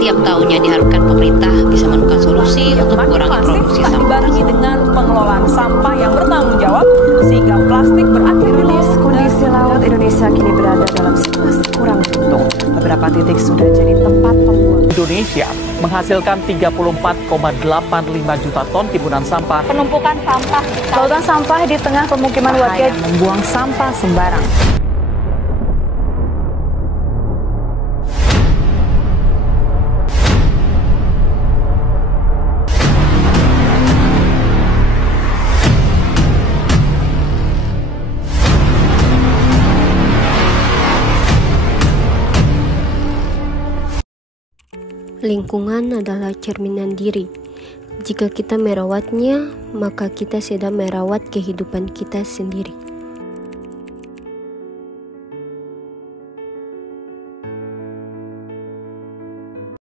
Setiap tahunnya diharapkan pemerintah bisa menemukan solusi untuk mengurangi produksi sampah. Dibarengi dengan pengelolaan sampah yang bertanggung jawab sehingga plastik berakhir. Kondisi laut Indonesia kini berada dalam situasi kurang beruntung. Beberapa titik sudah jadi tempat pembuangan. Indonesia menghasilkan 34,85 juta ton timbunan sampah. Penumpukan sampah, Lautan sampah di tengah pemukiman warga membuang sampah sembarang. Lingkungan adalah cerminan diri. Jika kita merawatnya, maka kita sedang merawat kehidupan kita sendiri.